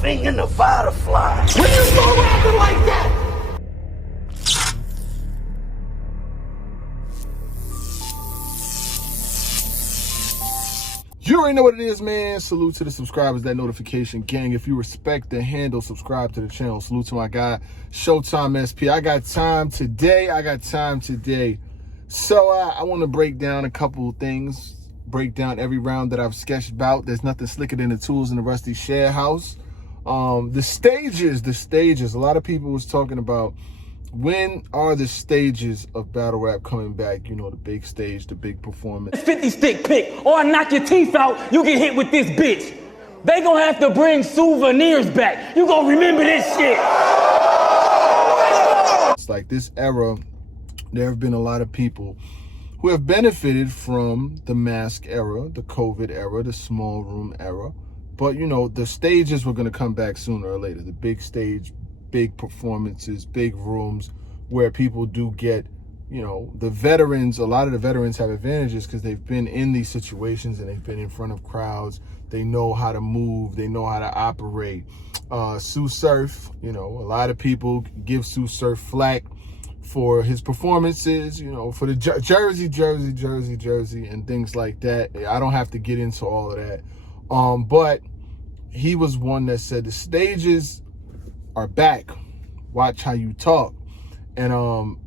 finger the butterfly. When you go rapping like that. You already know what it is, man. Salute to the subscribers, that notification gang. If you respect the handle, subscribe to the channel. Salute to my guy, Showtime SP. I got time today. So I want to break down a couple of things. Break down every round that I've sketched about. There's nothing slicker than the tools in the rusty share house. The stages. A lot of people was talking about, when are the stages of battle rap coming back? You know, the big stage, the big performance. 50 stick pick, or I knock your teeth out, you get hit with this bitch. They gonna have to bring souvenirs back. You gonna remember this shit. It's like this era, there have been a lot of people who have benefited from the mask era, the COVID era, the small room era. But, you know, the stages were going to come back sooner or later. The big stage, big performances, big rooms where people do get, you know, the veterans. A lot of the veterans have advantages because they've been in these situations and they've been in front of crowds. They know how to move. They know how to operate. Sue Surf, you know, a lot of people give Sue Surf flack for his performances, you know, for the jersey, and things like that. I don't have to get into all of that. But he was one that said the stages are back. Watch how you talk. And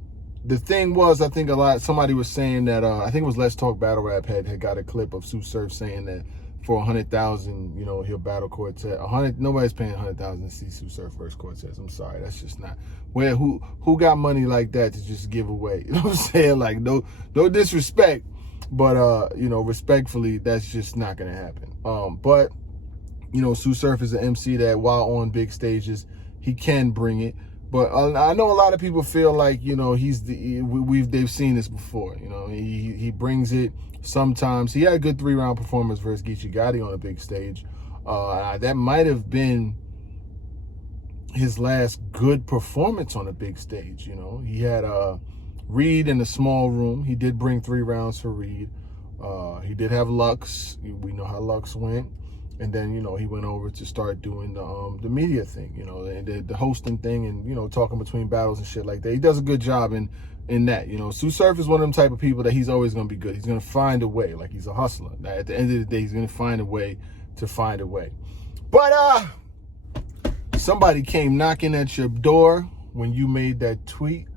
the thing was, I think somebody was saying that, I think it was Let's Talk Battle Rap had got a clip of Sue Surf saying that for 100,000, you know, he'll battle Cortez. Nobody's paying 100,000 to see Sue Surf versus Cortez. I'm sorry, that's just not. Who got money like that to just give away? You know what I'm saying? Like, no disrespect, but you know, respectfully, that's just not gonna happen. But you know, Sue Surf is an MC that while on big stages, he can bring it. But I know a lot of people feel like, you know, they've seen this before. You know, he brings it sometimes. He had a good 3-round performance versus Geechee Gotti on a big stage. That might have been his last good performance on a big stage. You know, he had Reed in a small room. He did bring 3 rounds for Reed. He did have Lux. We know how Lux went. And then, you know, he went over to start doing the media thing, you know, the hosting thing, and, you know, talking between battles and shit like that. He does a good job in that. You know, Sue Surf is one of them type of people that he's always going to be good. He's going to find a way. Like, he's a hustler. At the end of the day, he's going to find a way to find a way. But somebody came knocking at your door when you made that tweet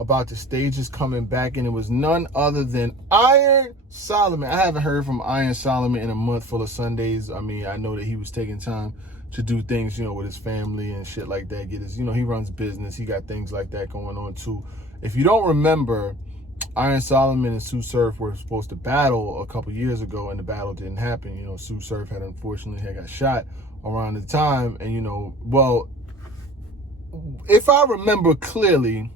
about the stages coming back, and it was none other than Iron Solomon. I haven't heard from Iron Solomon in a month full of Sundays. I mean, I know that he was taking time to do things, you know, with his family and shit like that. Get his, you know, he runs business. He got things like that going on too. If you don't remember, Iron Solomon and Sue Surf were supposed to battle a couple years ago, and the battle didn't happen. You know, Sue Surf unfortunately got shot around the time, and, you know, well, if I remember clearly,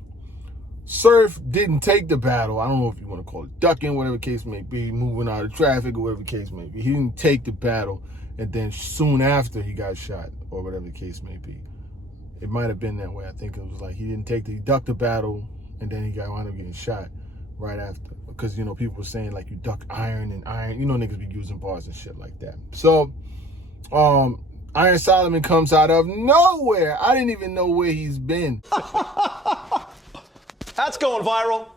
Surf didn't take the battle. I don't know if you want to call it ducking, whatever the case may be, moving out of traffic or whatever the case may be. He didn't take the battle, and then soon after he got shot, or whatever the case may be. It might have been that way. I think it was like he ducked the battle, and then he wound up getting shot right after. Because, you know, people were saying, like, you duck iron, you know, niggas be using bars and shit like that. So, Iron Solomon comes out of nowhere. I didn't even know where he's been. That's going viral.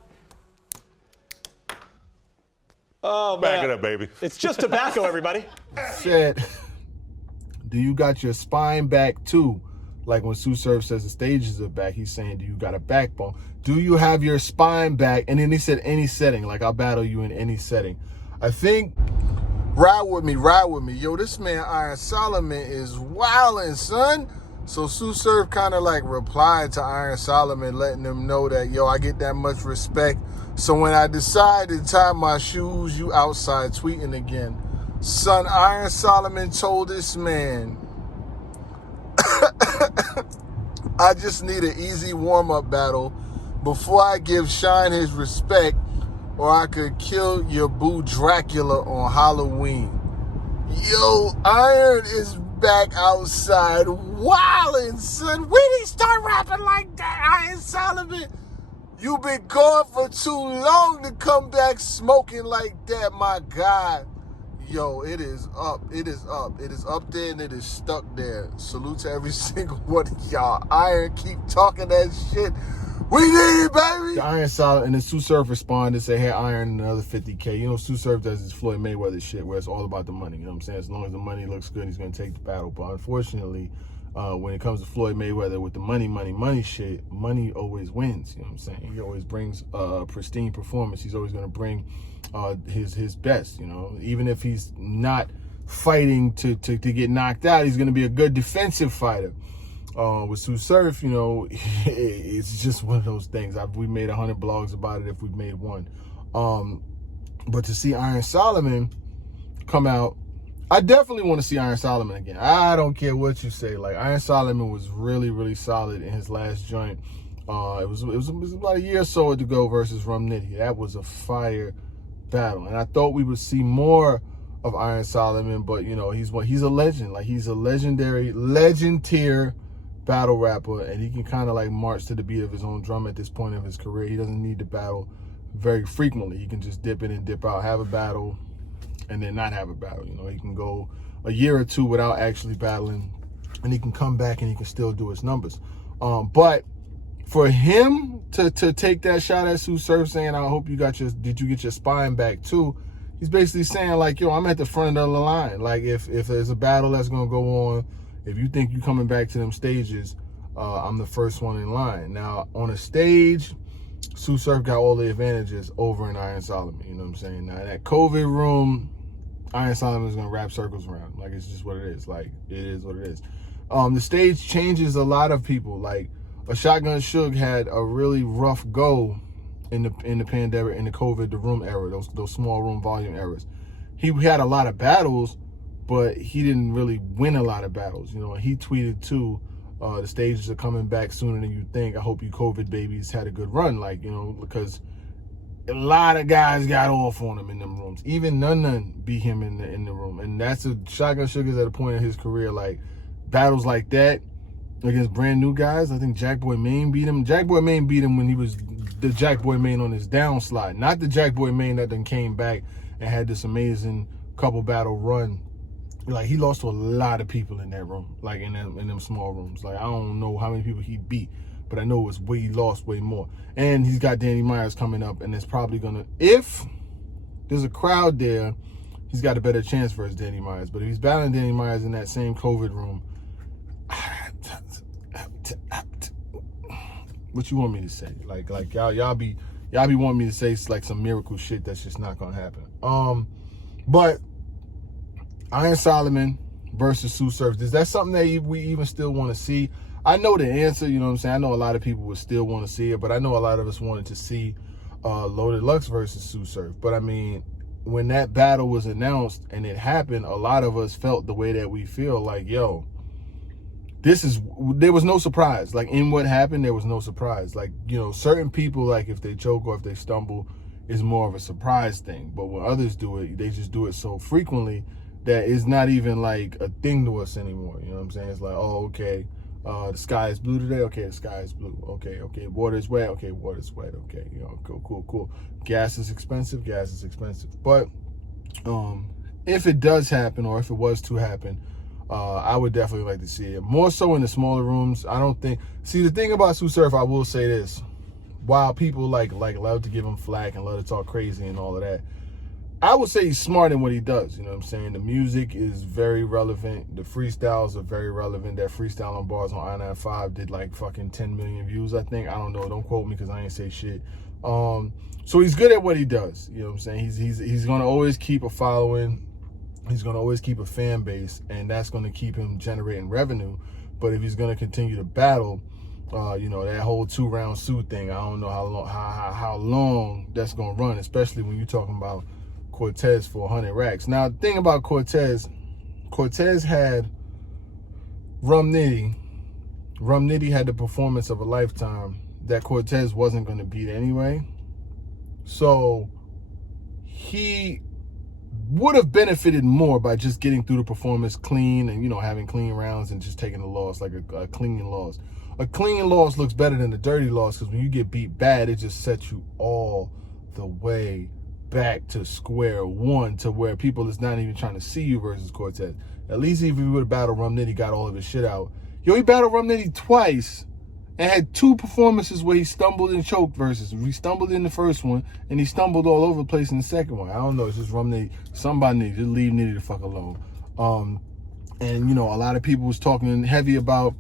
Oh, man. Back it up, baby. It's just tobacco, everybody. Said, do you got your spine back too? Like when Sue Surf says the stages are back, he's saying, do you got a backbone? Do you have your spine back? And then he said, any setting. Like, I'll battle you in any setting. I think, ride with me. Yo, this man Iron Solomon is wildin', son. So Sue Surf kind of like replied to Iron Solomon, letting them know that, yo, I get that much respect. So when I decide to tie my shoes, you outside tweeting again. Son, Iron Solomon told this man, I just need an easy warm-up battle before I give Shine his respect, or I could kill your boo Dracula on Halloween. Yo, Iron is back outside wildin', son. When did he start rapping like that, Iron Solomon? You been gone for too long to come back smoking like that, my God. Yo, it is up. It is up. It is up there and it is stuck there. Salute to every single one of y'all. Iron, keep talking that shit. We need it, baby. The Iron Solid, and then Sue Surf responded and say, hey, Iron, another 50K. You know, Sue Surf does this Floyd Mayweather shit where it's all about the money. You know what I'm saying? As long as the money looks good, he's going to take the battle. But unfortunately, when it comes to Floyd Mayweather with the money shit, money always wins. You know what I'm saying? He always brings a pristine performance. He's always going to bring his best, you know. Even if he's not fighting to get knocked out, he's going to be a good defensive fighter. With Sue Surf, you know, it's just one of those things. We made 100 blogs about it if we made one. But to see Iron Solomon come out, I definitely want to see Iron Solomon again. I don't care what you say. Like, Iron Solomon was really, really solid in his last joint. It was about a year or so to go versus Rum Nitty. That was a fire battle. And I thought we would see more of Iron Solomon, but, you know, he's a legend. Like, he's a legend tier battle rapper, and he can kind of like march to the beat of his own drum at this point of his career. He doesn't need to battle very frequently. He can just dip in and dip out, have a battle, and then not have a battle. You know, he can go a year or two without actually battling, and he can come back and he can still do his numbers. But for him to take that shot at Sue Surf saying, I hope did you get your spine back too? He's basically saying like, yo, I'm at the front of the line. Like, if there's a battle that's gonna go on, if you think you're coming back to them stages, I'm the first one in line. Now, on a stage, Sue Surf got all the advantages over an Iron Solomon. You know what I'm saying? Now, in that COVID room, Iron Solomon is going to wrap circles around. Like, it's just what it is. Like, it is what it is. The stage changes a lot of people. Like, a Shotgun Suge had a really rough go in the pandemic, in the COVID, the room era, those small room volume eras. He had a lot of battles, but he didn't really win a lot of battles. You know, he tweeted too, the stages are coming back sooner than you think. I hope you COVID babies had a good run. Like, you know, because a lot of guys got off on him in them rooms. Even None beat him in the room. And that's Shotgun Sugar's at a point in his career, like, battles like that against brand new guys. I think Jack Boy Maine beat him. Jack Boy Maine beat him when he was the Jack Boy Maine on his downslide. Not the Jack Boy Maine that then came back and had this amazing couple battle run. Like, he lost to a lot of people in that room, like in them small rooms. Like, I don't know how many people he beat, but I know he lost way more. And he's got Danny Myers coming up, and it's probably gonna, if there's a crowd there, he's got a better chance versus Danny Myers. But if he's battling Danny Myers in that same COVID room, what you want me to say? Like y'all be wanting me to say like some miracle shit that's just not gonna happen. But Iron Solomon versus Sue Surf, is that something that we even still want to see? I know the answer, you know what I'm saying? I know a lot of people would still want to see it, but I know a lot of us wanted to see Loaded Lux versus Sue Surf. But I mean, when that battle was announced and it happened, a lot of us felt the way that we feel, like, yo, there was no surprise. Like, in what happened, there was no surprise. Like, you know, certain people, like, if they choke or if they stumble, is more of a surprise thing. But when others do it, they just do it so frequently that it's not even like a thing to us anymore. You know what I'm saying? It's like, oh, okay, the sky is blue today. Okay, the sky is blue. Okay, water is wet. Okay, water is wet. Okay, you know, cool. Gas is expensive. But if it does happen, or if it was to happen, I would definitely like to see it. More so in the smaller rooms. I don't think. See, the thing about Sue Surf, I will say this: while people like love to give him flack and love to talk crazy and all of that, I would say he's smart in what he does. You know what I'm saying? The music is very relevant. The freestyles are very relevant. That freestyle on Bars on I-95 did like fucking 10 million views, I think. I don't know. Don't quote me because I ain't say shit. So he's good at what he does. You know what I'm saying? He's going to always keep a following. He's going to always keep a fan base, and that's going to keep him generating revenue. But if he's going to continue to battle, you know, that whole 2-round suit thing, I don't know how long that's going to run, especially when you're talking about Cortez for 100 racks. Now, the thing about Cortez had Rum Nitty. Rum Nitty had the performance of a lifetime that Cortez wasn't going to beat anyway. So he would have benefited more by just getting through the performance clean and, you know, having clean rounds and just taking the loss, like a clean loss. A clean loss looks better than a dirty loss, because when you get beat bad, it just sets you all the way back to square one to where people is not even trying to see you versus Cortez. At least if he would have battled Rum Nitty, got all of his shit out. Yo, he battled Rum Nitty twice and had 2 performances where he stumbled and choked versus. He stumbled in the first one and he stumbled all over the place in the second one. I don't know. It's just Rum Nitty. Somebody need to leave Nitty the fuck alone. And, you know, a lot of people was talking heavy about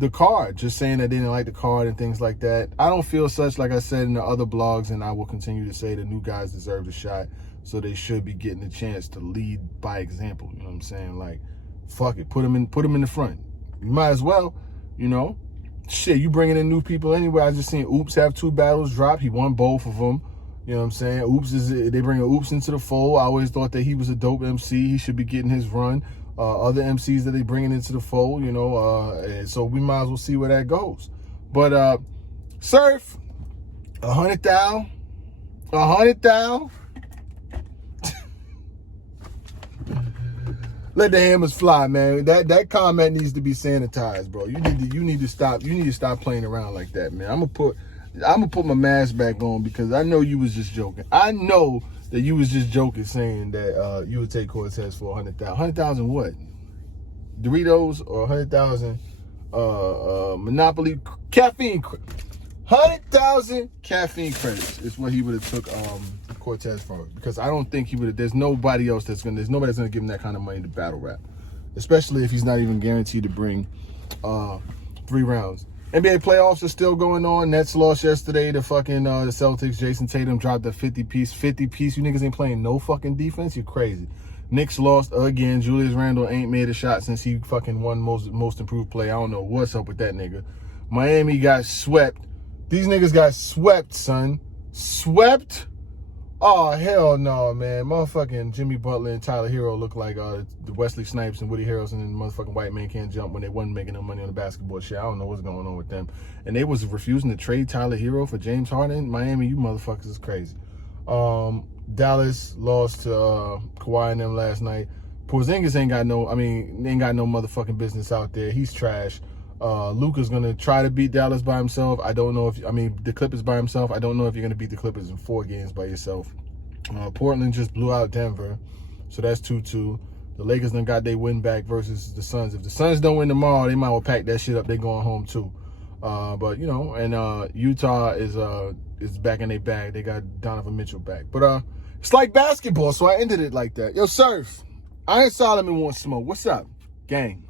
the card, just saying that they didn't like the card and things like that. I don't feel such, like I said in the other blogs, and I will continue to say the new guys deserve a shot, so they should be getting a chance to lead by example. You know what I'm saying? Like, fuck it, put them in the front. You might as well, you know. Shit, you bringing in new people anyway. I just seen Oops have 2 battles drop. He won both of them. You know what I'm saying? They bring Oops into the fold. I always thought that he was a dope MC. He should be getting his run. Other MCs that they bringing into the fold, you know, and so we might as well see where that goes. But Surf, 100,000, 100,000. Let the hammers fly, man. That comment needs to be sanitized, bro. You need to stop playing around like that, man. I'm gonna put my mask back on because I know you was just joking. I know that you was just joking, saying that you would take Cortez for 100,000. 100,000 what? Doritos or 100,000 Monopoly caffeine? 100,000 caffeine credits is what he would have took Cortez for, because I don't think he would have. There's nobody that's gonna give him that kind of money to battle rap, especially if he's not even guaranteed to bring 3 rounds. NBA playoffs are still going on. Nets lost yesterday to fucking the Celtics. Jason Tatum dropped a 50-piece. 50-piece. You niggas ain't playing no fucking defense. You're crazy. Knicks lost again. Julius Randle ain't made a shot since he fucking won most improved play. I don't know what's up with that nigga. Miami got swept. These niggas got swept, son. Swept? Oh, hell no, man. Motherfucking Jimmy Butler and Tyler Hero look like the Wesley Snipes and Woody Harrelson and motherfucking White Man Can't Jump when they wasn't making no money on the basketball shit. I don't know what's going on with them. And they was refusing to trade Tyler Hero for James Harden. Miami, you motherfuckers is crazy. Dallas lost to Kawhi and them last night. Porzingis ain't got no motherfucking business out there. He's trash. Luka's gonna try to beat Dallas by himself. I don't know if the Clippers by himself. I don't know if you're gonna beat the Clippers in 4 games by yourself. Portland just blew out Denver, so that's 2-2. The Lakers done got their win back versus the Suns. If the Suns don't win tomorrow, they might well pack that shit up. They going home too. But you know, and Utah is back in their bag. They got Donovan Mitchell back. But it's like basketball, so I ended it like that. Yo, Surf, Iron Solomon wants smoke. What's up, gang?